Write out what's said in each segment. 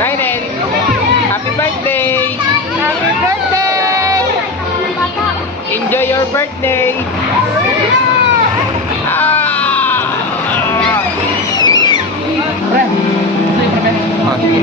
Rainen, happy birthday! Happy birthday! Enjoy your birthday! Oh, sige.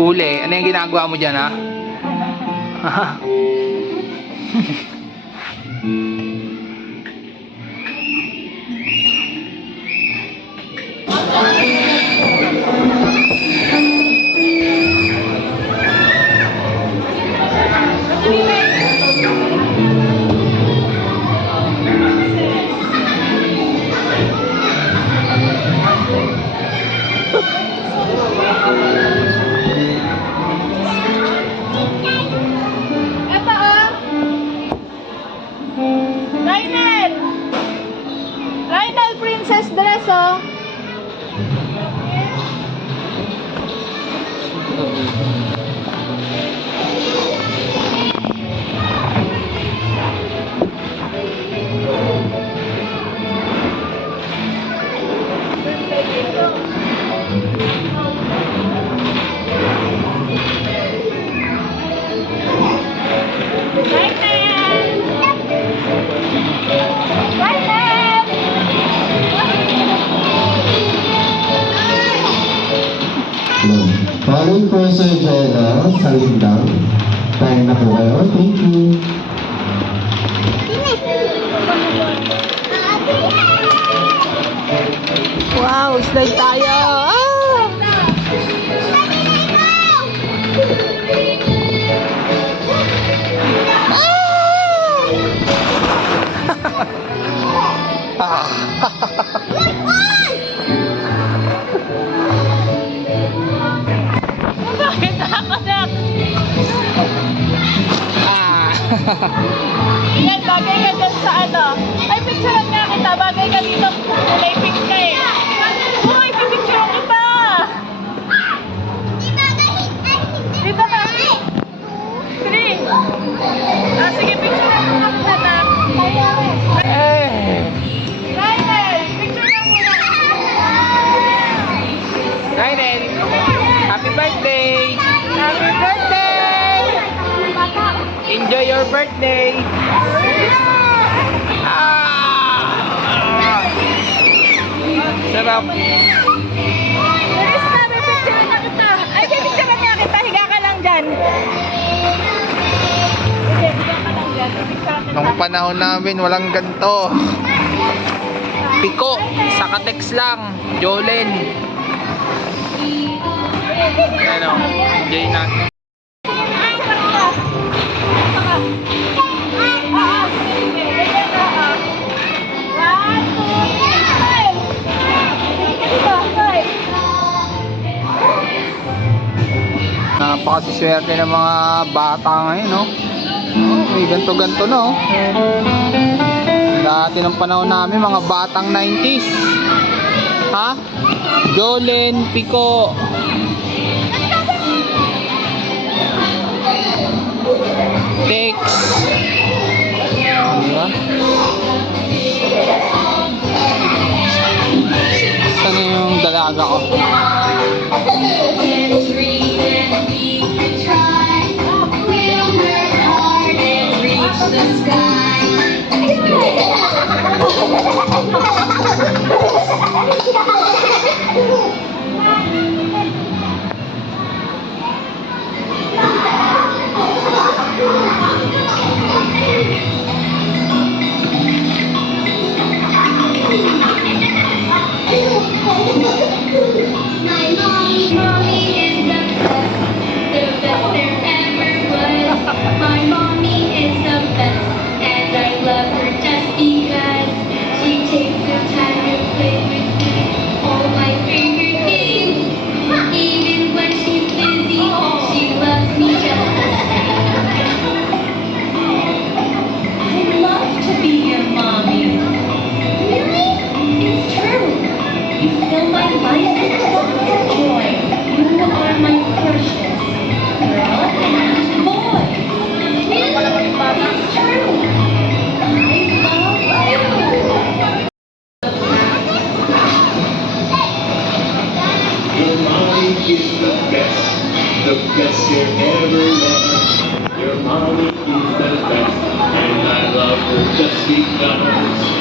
Huli. Ano yung ginagawa mo dyan, ha? Lionel princess dress, oh. Following po Sir Jenna, sa lindang. Tayo na po kayo. Thank you. Wow, slide tayo. Bakit nakanak? Yan, bagay ka dyan sa ano. Ay, picturean nga kita. Bagay ka dito. Kulay pink ka eh. Uy, pipicturean kita. Dito ka. 3. Sige, picturean mo kami na na. Rainen, picturean mo na. Rainen, happy birthday! Happy birthday! Enjoy your birthday! Sarap! Bilis na, may picturean na kita. Ay, picturean nga kita. Higa ka lang dyan. Sige, higa ka lang dyan. Picturean kita. Nung panahon namin, walang ganito. Piko, saka text lang. Jolen. Ano, enjoy natin. Napakasiswerte ng mga bata ngayon, no? Oh, may ganto-ganto, no? Dati ng panahon namin, mga batang 90s. Ha? Jolen, Pico. Tex. Diba? Saan yung dalaga ko?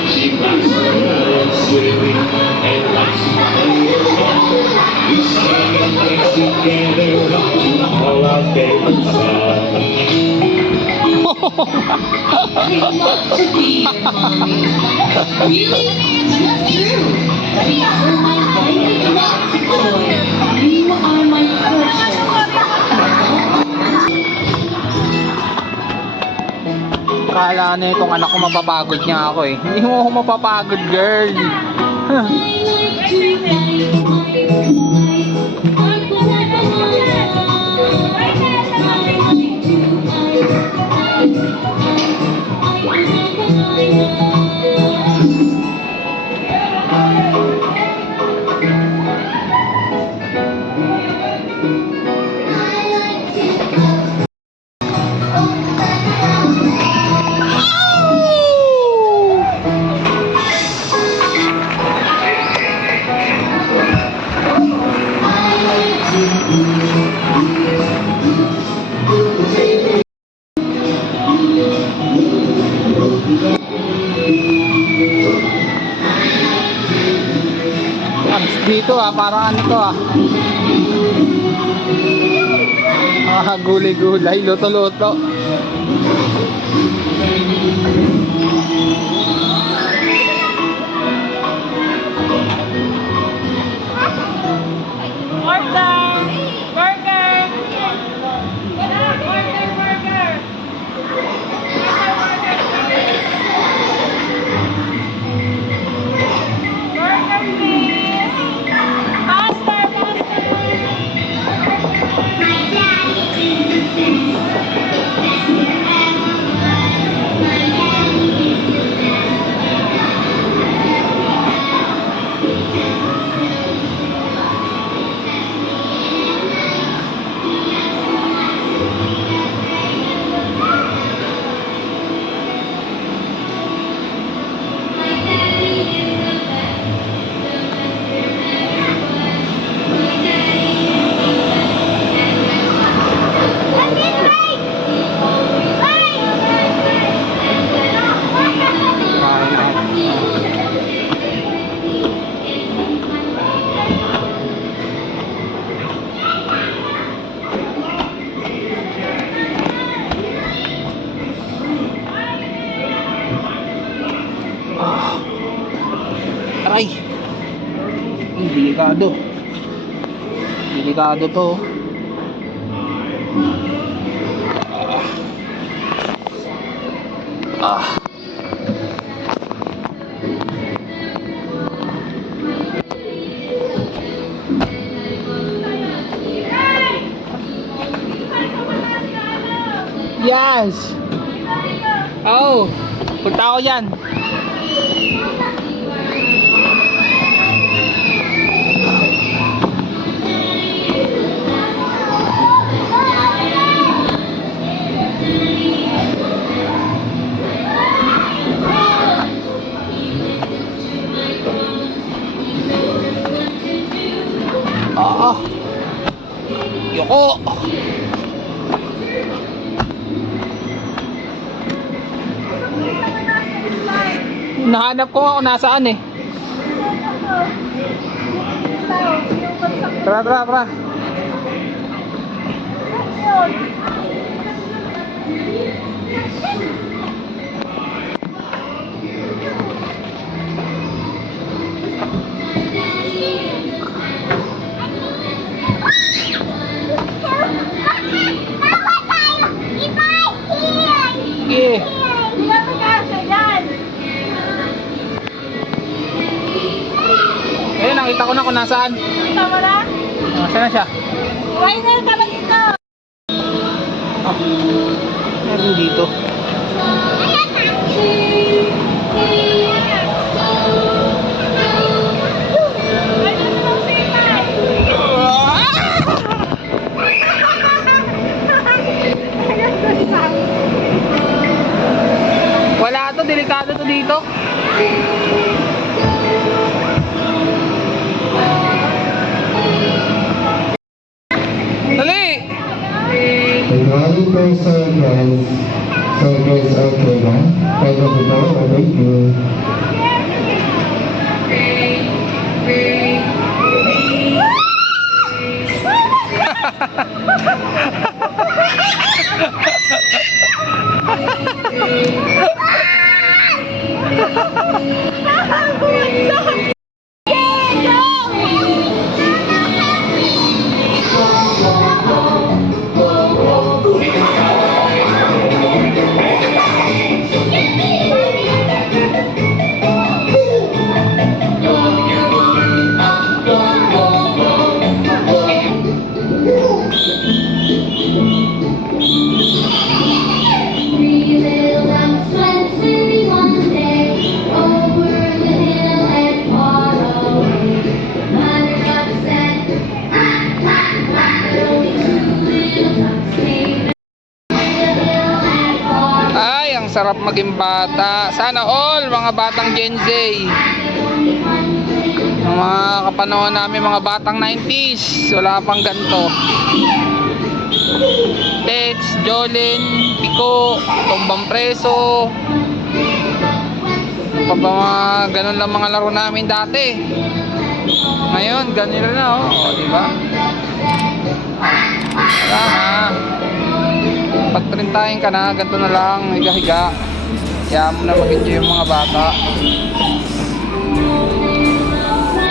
She rocks her world swiftly and rocks the water. We sing and dance together to all our favorite songs. I'd love to be your mommy. Really? It's true. We are my baby, lots of joy. You are my precious. Kala na itong anak ko mapapagod niya ako eh. Hindi mo ako mapapagod, girl. Dito parang ano to gulay-gulay, luto-luto. Order! Burger! Burger! Burger, please! Faster! Aray! Delikado. Delikado to. Yes! Oh! Punta ako dyan. Yoko! Nahanap ko ako nasaan eh. Tara, tara, tara. Sige. Ayun, nakita ko na kung nasaan. Kita mo na? Nasaan na siya? Final ka lang ito. Meron dito. Wala to, delikado to dito. Dali! The 20% guys, Okay, okay na. Pwede ko ba? Thank you. Three little ducks went swimming one day over the hill and far away. Mother duck said, quack, quack, quack, but only two little ducks came over the hill and far away. Ay, ang sarap maging bata. Sana all mga batang Gen Z. Only one little Ang mga kapanahon namin, mga batang 90s, wala pang ganito. Tex, Jolene, Pico, Tumbang Preso. Pa ba mga ganun lang mga laro namin dati. Ngayon, ganun na oh, di ba? Wala na. Pagtrintahin ka na, ganito na lang, higa-higa. Kaya mo na mag-enjoy yung mga bata.